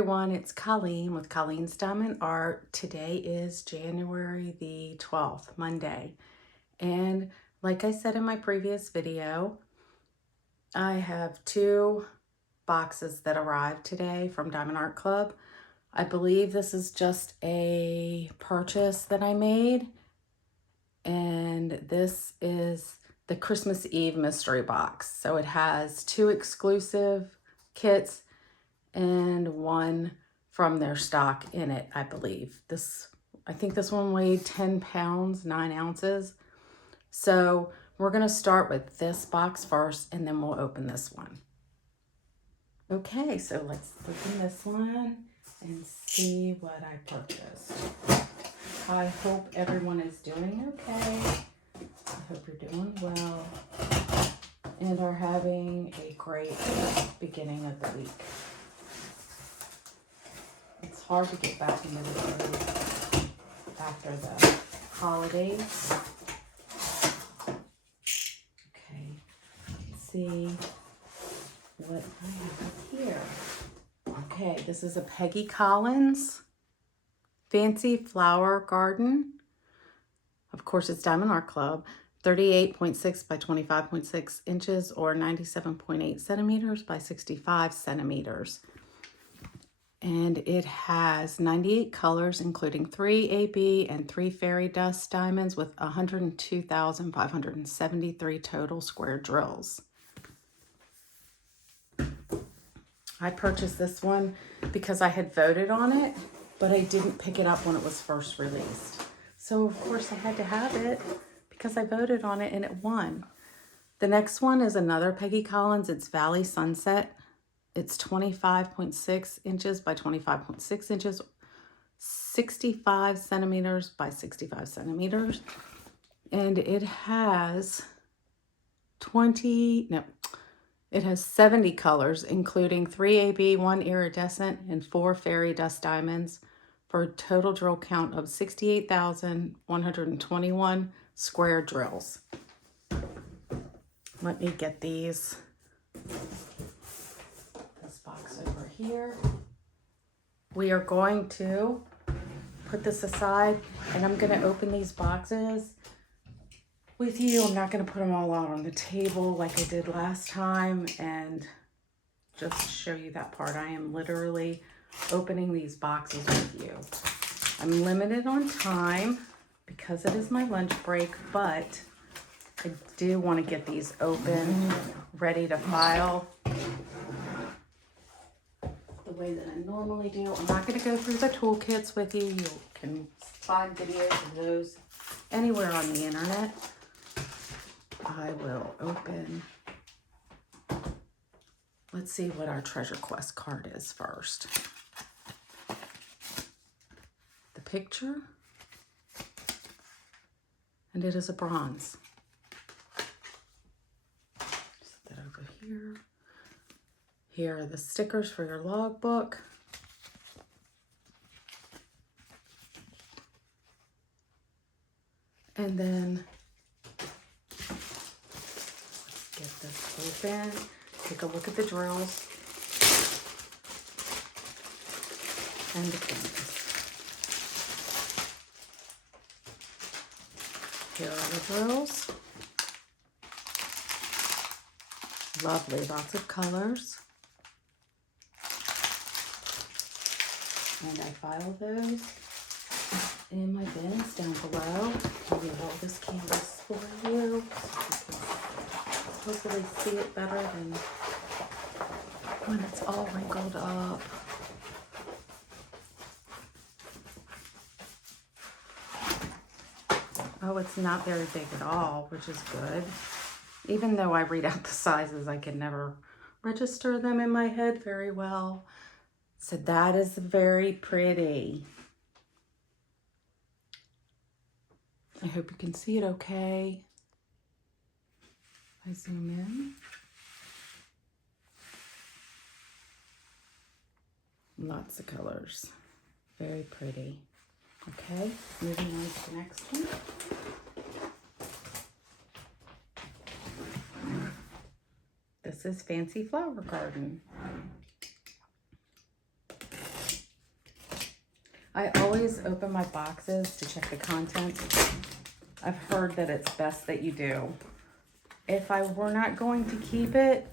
everyone, it's Colleen with Colleen's Diamond Art. Today is January the 12th, Monday. And like I said in my previous video, I have 2 boxes that arrived today from DiamondArtClub. I believe this is just a purchase that I made. And this is the Christmas Eve mystery box. So it has 2 exclusive kits and 1 from their stock in it, I believe. I think this one weighed 10 pounds, 9 ounces. So we're gonna start with this box first and then we'll open this one. Okay, so let's open this one and see what I purchased. I hope everyone is doing okay. I hope you're doing well and are having a great beginning of the week. It's hard to get back into the groove after the holidays. Okay, let's see what I have here. Okay, this is a Peggy Collins Fancy Flower Garden. Of course, it's DiamondArtClub, 38.6 by 25.6 inches or 97.8 centimeters by 65 centimeters. And it has 98 colors, including 3 AB and 3 fairy dust diamonds with 102,573 total square drills. I purchased this one because I had voted on it, but I didn't pick it up when it was first released. So of course I had to have it because I voted on it and it won. The next one is another Peggy Collins. It's Valley Sunset. It's 25.6 inches by 25.6 inches, 65 centimeters by 65 centimeters. And it has 70 colors, including 3 AB, 1 iridescent, and 4 fairy dust diamonds for a total drill count of 68,121 square drills. Let me get this box over here. We are going to put this aside and I'm going to open these boxes with you. I'm not going to put them all out on the table like I did last time and just show you that part. I am literally opening these boxes with you. I'm limited on time because it is my lunch break, but I do want to get these open, ready to file the way that I normally do. I'm not going to go through the toolkits with you. You can find videos of those anywhere on the internet. I will open. Let's see what our Treasure Quest card is first. The picture. And it is a bronze. Set that over here. Here are the stickers for your logbook. And then let's get this open. Take a look at the drills and the canvas. Here are the drills. Lovely, lots of colors. And I file those in my bins down below. I'll roll this canvas for you. Hopefully see it better than when it's all wrinkled up. Oh, it's not very big at all, which is good. Even though I read out the sizes, I can never register them in my head very well. So that is very pretty. I hope you can see it okay. I zoom in. Lots of colors. Very pretty. Okay, moving on to the next one. This is Fancy Flower Garden. I always open my boxes to check the contents. I've heard that it's best that you do. If I were not going to keep it,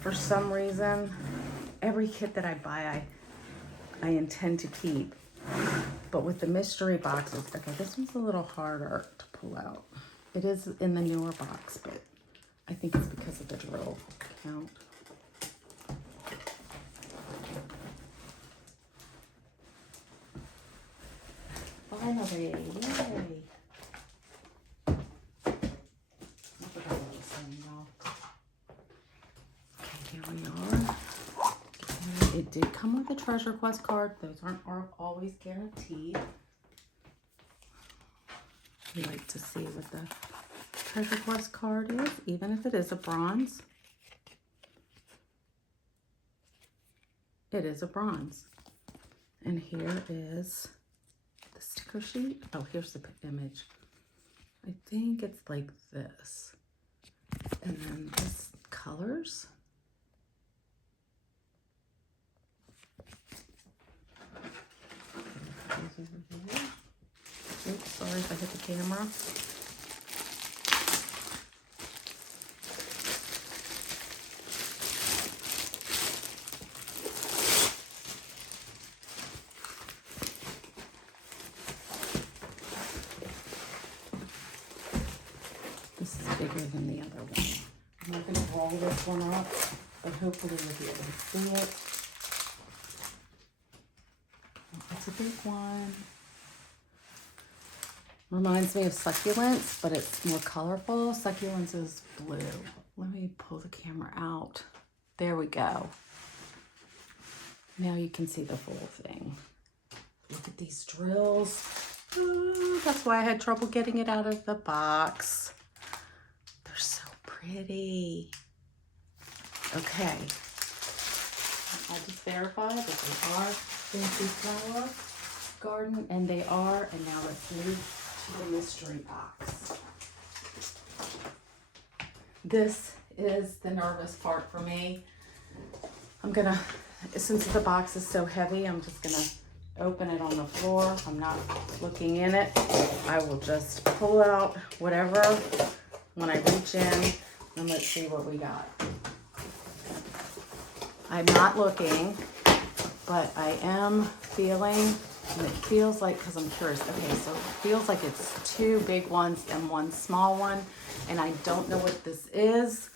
for some reason, every kit that I buy, I intend to keep. But with the mystery boxes, okay, this one's a little harder to pull out. It is in the newer box, but I think it's because of the drill count. Finally, yay. Okay, here we are. It did come with a treasure quest card. Those aren't always guaranteed. We like to see what the treasure quest card is, even if it is a bronze. It is a bronze. And here is the sticker sheet. Oh, here's the image. I think it's like this. And then this colors. Oops, sorry if I hit the camera. This is bigger than the other one. I'm not going to roll this one up, but hopefully you'll be able to see it. It's a big one. Reminds me of succulents, but it's more colorful. Succulents is blue. Let me pull the camera out. There we go. Now you can see the full thing. Look at these drills. Ooh, that's why I had trouble getting it out of the box. They're so pretty. Okay. I'll just verify that they are Fancy Flower Garden, and they are. And now let's move to the mystery box. This is the nervous part for me. I'm gonna, since the box is so heavy, I'm just gonna open it on the floor. I'm not looking in it. I will just pull out whatever when I reach in, and let's see what we got. I'm not looking, but I am feeling, and it feels like, because I'm curious, okay, so it feels like it's two big ones and one small one, and I don't know what this is.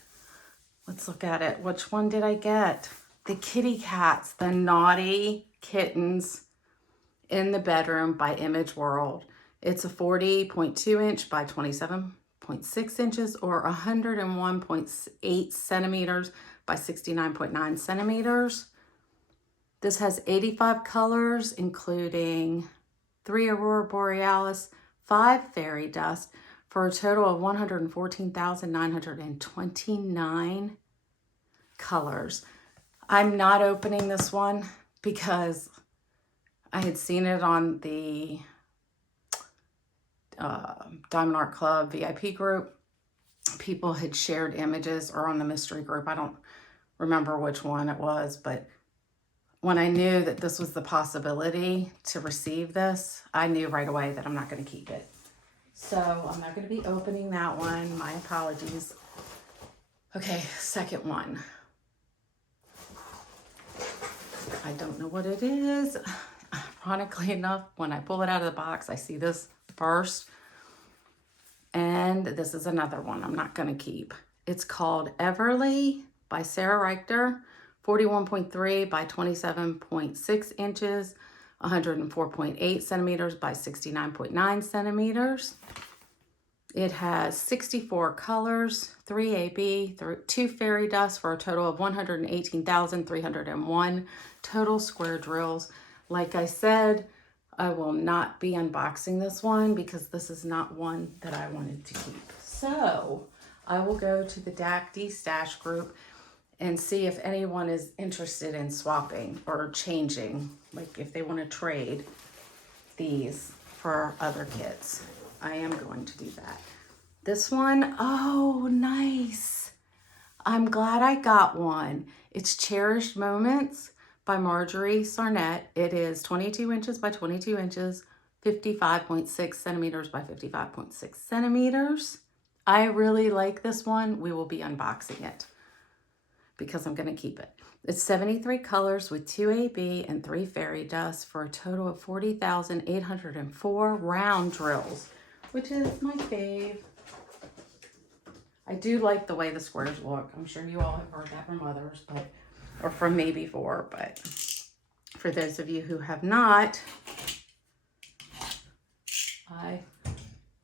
Let's look at it. Which one did I get? The kitty cats, the naughty kittens in the bedroom by Image World. It's a 40.2 inch by 27.6 inches, or 101.8 centimeters by 69.9 centimeters. This has 85 colors, including 3 Aurora Borealis, 5 fairy dust, for a total of 114,929 colors. I'm not opening this one because I had seen it on the DiamondArtClub VIP group. People had shared images, or on the mystery group. I don't remember which one it was, but when I knew that this was the possibility to receive this, I knew right away that I'm not going to keep it. So I'm not going to be opening that one. My apologies. Okay, second one. I don't know what it is. Ironically enough, when I pull it out of the box, I see this first. And this is another one I'm not going to keep. It's called Everly by Sarah Reichter, 41.3 by 27.6 inches, 104.8 centimeters by 69.9 centimeters. It has 64 colors, 3 AB, 2 fairy dust, for a total of 118,301 total square drills. Like I said, I will not be unboxing this one because this is not one that I wanted to keep. So I will go to the DAC Stash group and see if anyone is interested in swapping or changing, like if they want to trade these for other kits. I am going to do that. This one, oh, nice. I'm glad I got one. It's Cherished Moments by Marjorie Sarnett. It is 22 inches by 22 inches, 55.6 centimeters by 55.6 centimeters. I really like this one. We will be unboxing it because I'm going to keep it. It's 73 colors with 2 AB and 3 fairy dust for a total of 40,804 round drills, which is my fave. I do like the way the squares look. I'm sure you all have heard that from others, but, or from me before, but for those of you who have not, I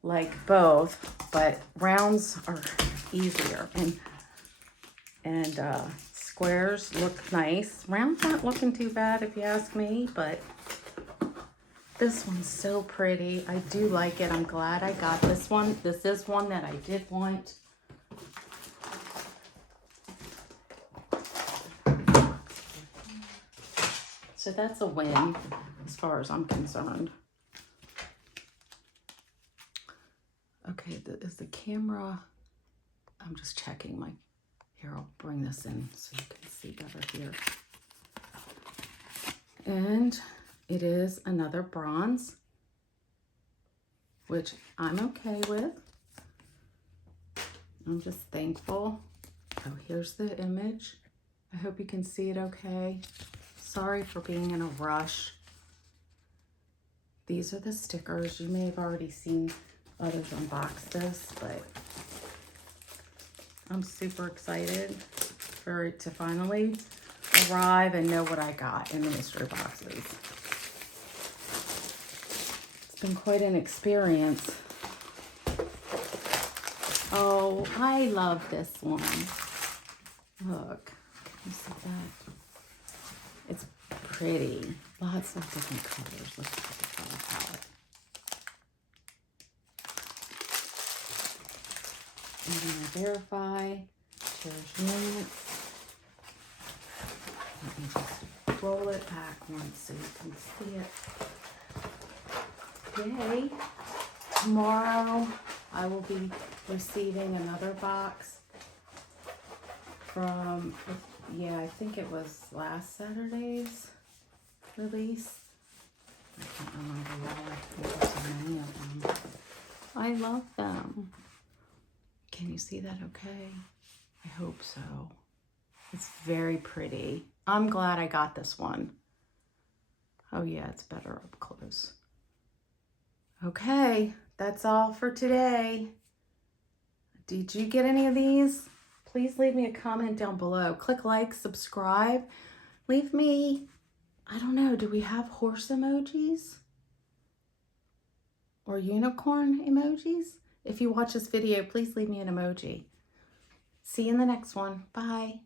like both, but rounds are easier, and squares look nice. Rounds aren't looking too bad if you ask me, but this one's so pretty. I do like it. I'm glad I got this one. This is one that I did want. So that's a win as far as I'm concerned. Okay, is the camera, I'm just checking my, here, I'll bring this in so you can see better here. And it is another bronze, which I'm okay with. I'm just thankful. Oh, here's the image. I hope you can see it okay. Sorry for being in a rush. These are the stickers. You may have already seen others unbox this, but I'm super excited for it to finally arrive and know what I got in the mystery boxes. It's been quite an experience. Oh, I love this one. Look, you see that? It's pretty. Lots of different colors. Let's look at the color palette. I'm going to verify. Cherish units. Let me just roll it back once so you can see it. Yay. Tomorrow I will be receiving another box from, yeah, I think it was last Saturday's release. I can't remember why. There were so many of them. I love them. Can you see that okay? I hope so. It's very pretty. I'm glad I got this one. Oh yeah, it's better up close. Okay, that's all for today. Did you get any of these? Please leave me a comment down below. Click like, subscribe. Leave me, I don't know, do we have horse emojis? Or unicorn emojis? If you watch this video, please leave me an emoji. See you in the next one. Bye.